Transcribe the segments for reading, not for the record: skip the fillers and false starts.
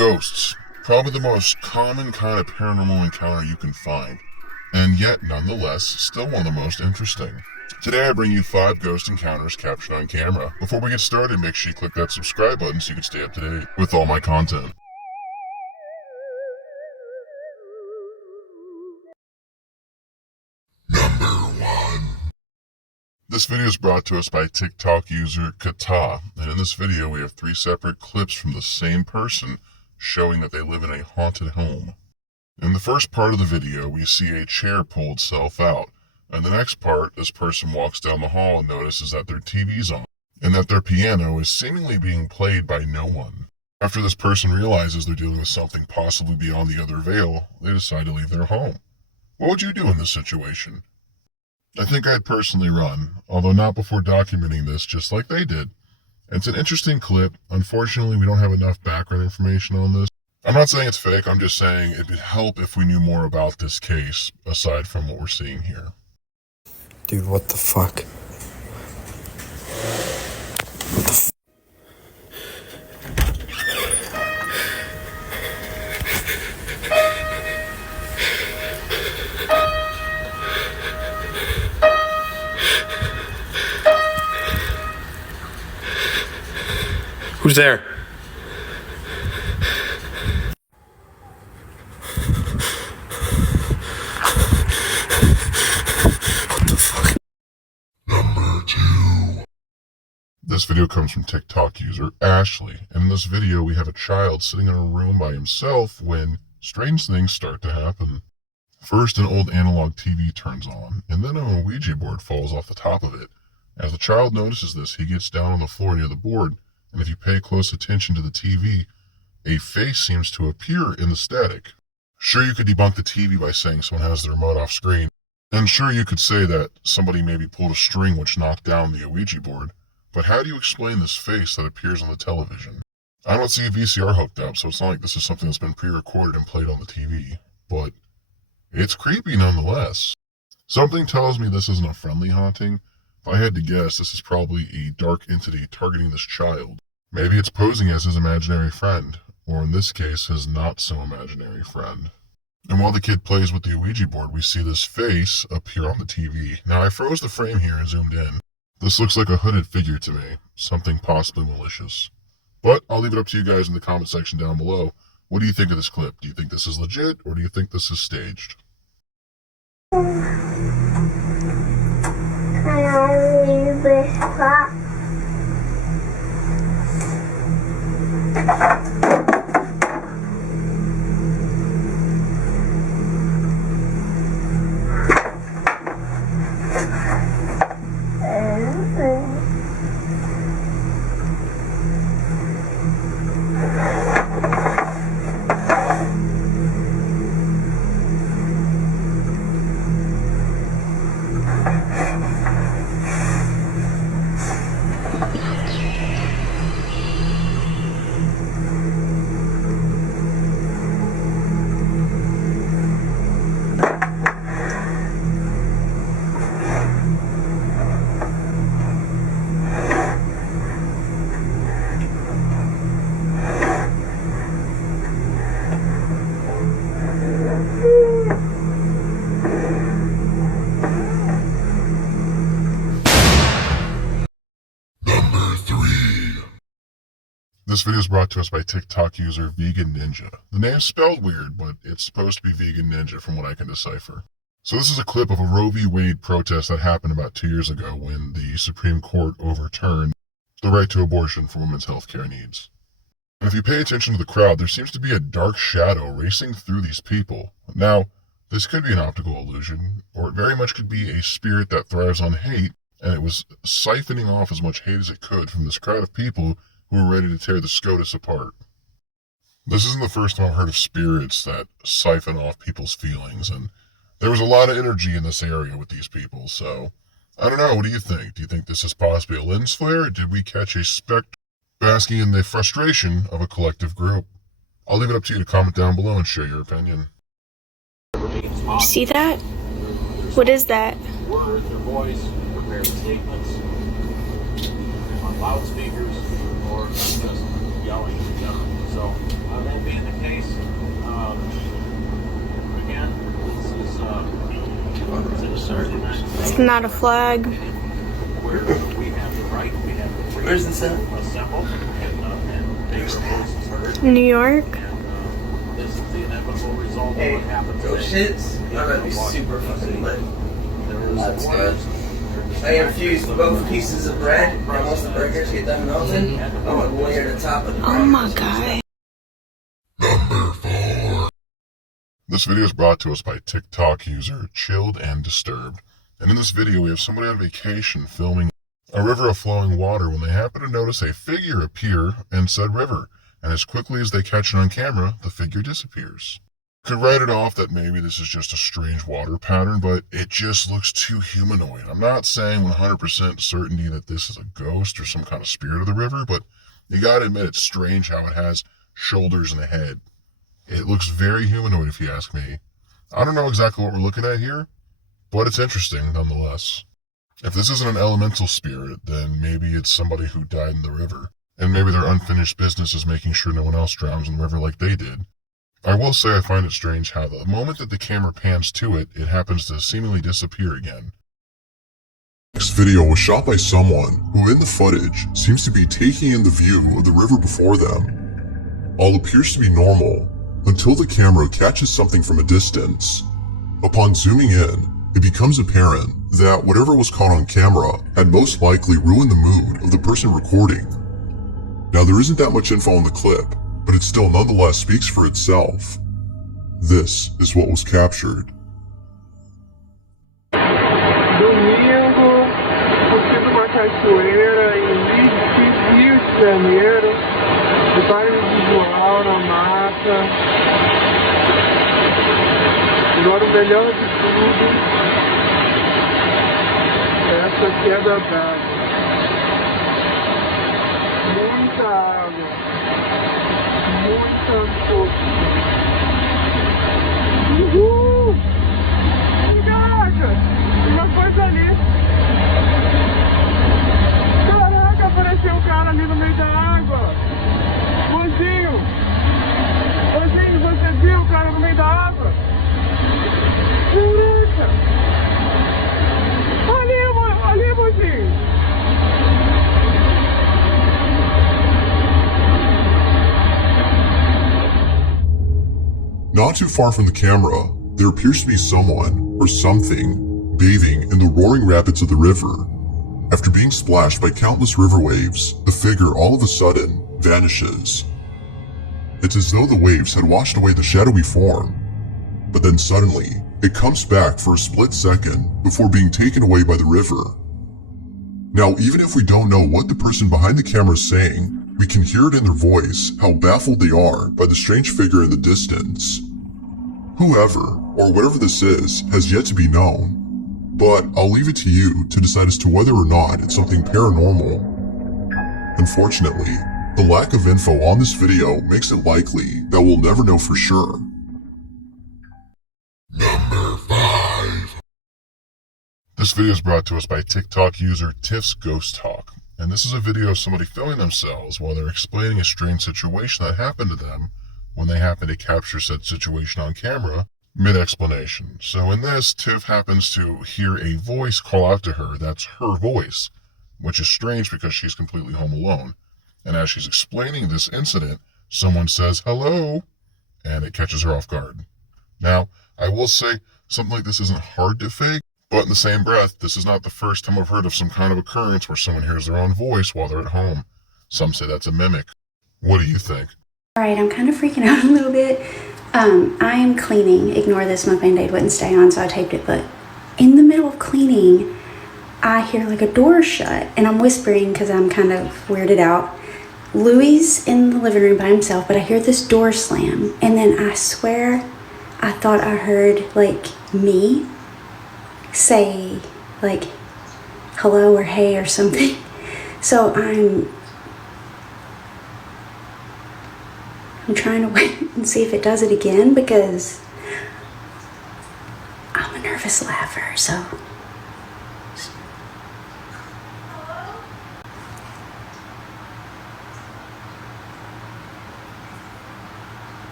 Ghosts. Probably the most common kind of paranormal encounter you can find, and yet, nonetheless, still one of the most interesting. Today I bring you 5 ghost encounters captured on camera. Before we get started, make sure you click that subscribe button so you can stay up to date with all my content. Number 1. This video is brought to us by TikTok user Kata, and in this video we have 3 separate clips from the same person showing that they live in a haunted home. In the first part of the video, we see a chair pull itself out, and the next part, this person walks down the hall and notices that their TV's on, and that their piano is seemingly being played by no one. After this person realizes they're dealing with something possibly beyond the other veil, they decide to leave their home. What would you do in this situation? I think I'd personally run, although not before documenting this just like they did. It's an interesting clip. Unfortunately, we don't have enough background information on this. I'm not saying it's fake, I'm just saying it would help if we knew more about this case, aside from what we're seeing here. Dude, what the fuck? What the f- Who's there? What the fuck? Number 2. This video comes from TikTok user Ashley, and in this video we have a child sitting in a room by himself when strange things start to happen. First, an old analog TV turns on, and then a Ouija board falls off the top of it. As the child notices this, he gets down on the floor near the board, and if you pay close attention to the TV, a face seems to appear in the static. Sure, you could debunk the TV by saying someone has the remote off screen, and sure, you could say that somebody maybe pulled a string which knocked down the Ouija board, but how do you explain this face that appears on the television? I don't see a VCR hooked up, so it's not like this is something that's been pre-recorded and played on the TV, but it's creepy nonetheless. Something tells me this isn't a friendly haunting. If I had to guess, this is probably a dark entity targeting this child. Maybe it's posing as his imaginary friend, or in this case, his not-so-imaginary friend. And while the kid plays with the Ouija board, we see this face appear on the TV. Now, I froze the frame here and zoomed in. This looks like a hooded figure to me, something possibly malicious. But I'll leave it up to you guys in the comment section down below. What do you think of this clip? Do you think this is legit, or do you think this is staged? This video is brought to us by TikTok user Vegan Ninja. The name's spelled weird, but it's supposed to be Vegan Ninja from what I can decipher. So this is a clip of a Roe v. Wade protest that happened about 2 years ago when the Supreme Court overturned the right to abortion for women's health care needs. And if you pay attention to the crowd, there seems to be a dark shadow racing through these people. Now, this could be an optical illusion, or it very much could be a spirit that thrives on hate, and it was siphoning off as much hate as it could from this crowd of people who were ready to tear the SCOTUS apart. This isn't the first time I've heard of spirits that siphon off people's feelings, and there was a lot of energy in this area with these people, so I don't know, what do you think? Do you think this is possibly a lens flare, or did we catch a specter basking in the frustration of a collective group? I'll leave it up to you to comment down below and share your opinion. You see that? What is that? Words or voice, prepared statements on loudspeakers, or just yelling at each other. So, I won't be Isn't that a flag? Where we have the right, we have the freedom Where's this at? to assemble and make our voices heard. New York? And this is the inevitable result Hey, of what happens. go today. shits. I'm gonna be super fucking lit. There is That's orders, good. there's I infused both pieces of bread, and once the burgers get done melting, I'm gonna layer the top of the bread. Oh my god. Number 4. This video is brought to us by TikTok user Chilled and Disturbed. And in this video, we have somebody on vacation filming a river of flowing water when they happen to notice a figure appear in said river. And as quickly as they catch it on camera, the figure disappears. Could write it off that maybe this is just a strange water pattern, but it just looks too humanoid. I'm not saying 100% certainty that this is a ghost or some kind of spirit of the river, but you gotta admit it's strange how it has shoulders and a head. It looks very humanoid if you ask me. I don't know exactly what we're looking at here, but it's interesting nonetheless. If this isn't an elemental spirit, then maybe it's somebody who died in the river, and maybe their unfinished business is making sure no one else drowns in the river like they did. I will say I find it strange how the moment that the camera pans to it, it happens to seemingly disappear again. This video was shot by someone who in the footage seems to be taking in the view of the river before them. All appears to be normal until the camera catches something from a distance. Upon zooming in, it becomes apparent that whatever was caught on camera had most likely ruined the mood of the person recording. Now there isn't that much info in the clip, but it still nonetheless speaks for itself. This is what was captured. Domingo, fui numa cachoeira em Rio de Janeiro, detalhe visual na mata. Agora o melhor de tudo é essa queda d'água. Muita água, muita força. Uhul! Caraca! Uma coisa ali. Caraca, apareceu um cara ali no meio da água. Bozinho! Bozinho, você viu o cara no meio da água? Caraca! Ali, Bozinho! Not too far from the camera, there appears to be someone, or something, bathing in the roaring rapids of the river. After being splashed by countless river waves, the figure all of a sudden vanishes. It's as though the waves had washed away the shadowy form, but then suddenly, it comes back for a split second before being taken away by the river. Now, even if we don't know what the person behind the camera is saying, we can hear it in their voice how baffled they are by the strange figure in the distance. Whoever, or whatever this is, has yet to be known, but I'll leave it to you to decide as to whether or not it's something paranormal. Unfortunately, the lack of info on this video makes it likely that we'll never know for sure. Number 5. This video is brought to us by TikTok user Tiff's Ghost Talk. And this is a video of somebody filming themselves while they're explaining a strange situation that happened to them when they happen to capture said situation on camera mid-explanation. So in this, Tiff happens to hear a voice call out to her that's her voice, which is strange because she's completely home alone. And as she's explaining this incident, someone says, "Hello," and it catches her off guard. Now, I will say, something like this isn't hard to fake, but in the same breath, this is not the first time I've heard of some kind of occurrence where someone hears their own voice while they're at home. Some say that's a mimic. What do you think? Alright, I'm kind of freaking out a little bit. I am cleaning. Ignore this, my Band-Aid wouldn't stay on, so I taped it. But in the middle of cleaning, I hear like a door shut, and I'm whispering because I'm kind of weirded out. Louie's in the living room by himself, but I hear this door slam, and then I swear I thought I heard like me say like hello or hey or something. So I'm trying to wait and see if it does it again because I'm a nervous laugher, so.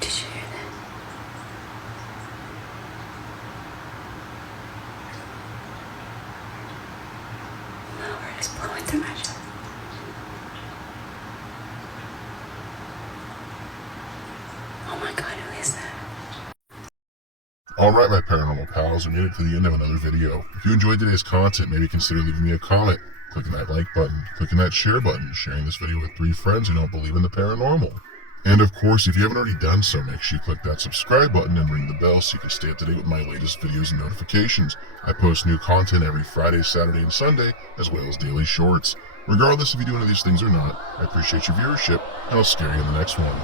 Did you hear that? It's blowing through my shirt. Oh my god, who is that? Alright, my paranormal pals, we made it to the end of another video. If you enjoyed today's content, maybe consider leaving me a comment, clicking that like button, clicking that share button, sharing this video with 3 friends who don't believe in the paranormal. And of course, if you haven't already done so, make sure you click that subscribe button and ring the bell so you can stay up to date with my latest videos and notifications. I post new content every Friday, Saturday, and Sunday, as well as daily shorts. Regardless if you do any of these things or not, I appreciate your viewership, and I'll scare you in the next one.